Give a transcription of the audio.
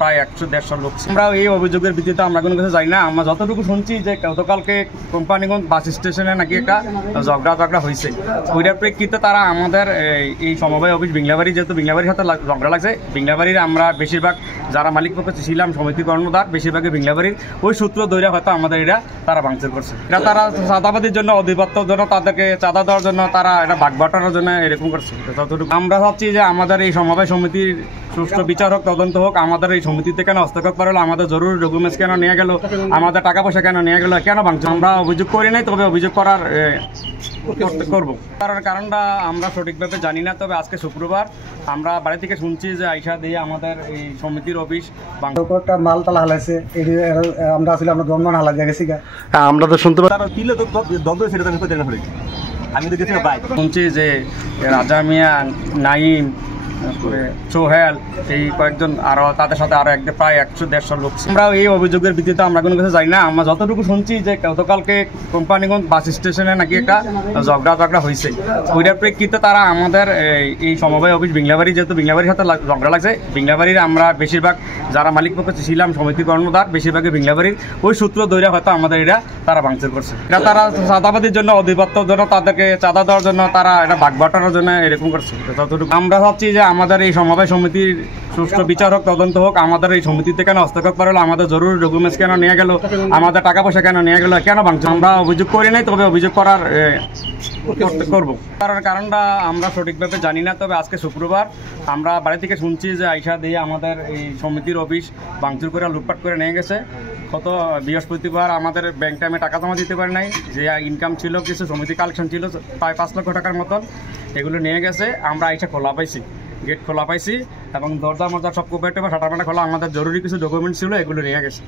প্রায় 100-150 লোক। আমরা এই অভিযোগের ভিত্তিতে আমরা কোনো কিছু জানি না। আমরা যতটুকু শুনছি যে গতকালকে কোম্পানিগঞ্জ বাস স্টেশনে নাকি একটা ঝগড়া হয়েছে, ওইটার প্রেক্ষিতে তারা আমাদের এই সমবায় অফিস বিংলাবাড়ি, যেহেতু বিংলাবাড়ির সাথে ঝগড়া লাগছে, বিংলাবাড়ির আমরা বেশিরভাগ যারা মালিক পক্ষ ছিলাম সমিতি কর্ণধার, বেশিরভাগই বিংলাবাড়ির ওই সূত্র ধরে হয়তো আমাদের এটা তারা ভাঙচুর করছে। এটা তারা চাঁদাবাদির জন্য, অধিপত্যের জন্য, তাদেরকে চাঁদা দেওয়ার জন্য তারা এটা ভাগবাটার জন্য এরকম করছে। যতটুকু আমরা ভাবছি যে আমাদের এই সমবায় সমিতির সুষ্ঠু বিচার হোক, তদন্ত হোক। আমাদের এই সমিতিতে কেন হস্তক্ষেপ করা হলো, আমাদের জরুরি ডকুমেন্টস কেন নিয়ে গেল, আমাদের টাকা পয়সা কেন নিয়ে গেল, কেন ভাঙচুর? আমরা অভিযোগ করি নাই, তবে অভিযোগ করবো। কারণটা আমরা সঠিকভাবে জানি না। তবে আজকে শুক্রবার আমরা বাড়ি থেকে শুনছি যে আইসা দিয়ে আমাদের এই সমিতির অফিস একটা মাল তালা হালাইছে, আমরা আসলে আমরা দমন হালা গেছি। আমরা তো শুনতে পাচ্ছি আমি তো গেছি শুনছি যে রাজা মিয়া, নাইম, সোহেল, এই কয়েকজন আরো তাদের সাথে আরো প্রায় 100-150 লোক। আমরা এই অভিযোগের ভিত্তিতে আমরা কোনো কিছু জানি না। আমরা যতটুকু শুনছি যে গতকালকে কোম্পানিগঞ্জ বাস স্টেশনে নাকি একটা ঝগড়া হয়েছে, ওইটার প্রেক্ষিতে তারা আমাদের এই সমবায় অফিস বিংলাবাড়ি, যেহেতু বিংলাবাড়ির সাথে ঝগড়া লাগছে, বিংলাবাড়ির আমরা বেশিরভাগ যারা মালিক পক্ষ ছিলাম সমিতি কর্ণধার, বেশিরভাগই বিংলাবাড়ির ওই সূত্র ধরে হয়তো আমাদের এটা তারা ভাঙচুর করছে। এটা তারা চাঁদাবাদির জন্য, অধিপত্যের জন্য, তাদেরকে চাঁদা দেওয়ার জন্য তারা এটা ভাগবাটার জন্য এরকম করছে। যতটুকু আমরা ভাবছি যে আমাদের এই সমবায় সমিতির সুষ্ঠু বিচার হোক, তদন্ত হোক। আমাদের এই সমিতিতে কেন হস্তক্ষেপ করা হলো, আমাদের জরুরি ডকুমেন্টস কেন নিয়ে গেল, আমাদের টাকা পয়সা কেন নিয়ে গেল, কেন ভাঙচুর? আমরা অভিযোগ করি নাই, তবে অভিযোগ করবো। কারণটা আমরা সঠিকভাবে জানি না। তবে আজকে শুক্রবার আমরা বাড়ি থেকে শুনছি যে আইসা দিয়ে আমাদের এই সমিতির অফিস ভাঙচুর করে লুটপাট করে নিয়ে গেছে। গত বৃহস্পতিবার আমাদের ব্যাংক টাইমে টাকা জমা দিতে পারে নাই, যে ইনকাম ছিল কিছু, সমিতি কালেকশন ছিল প্রায় 5 লক্ষ টাকার মতন, এগুলো নিয়ে গেছে। আমরা আইসা খোলা পাইছি, গেট খোলা পাইছি এবং দরজা মরজা সব কোপাইতে বা শাটার খোলা, আমাদের জরুরি কিছু ডকুমেন্টস ছিল, এগুলো নিয়ে গেছে।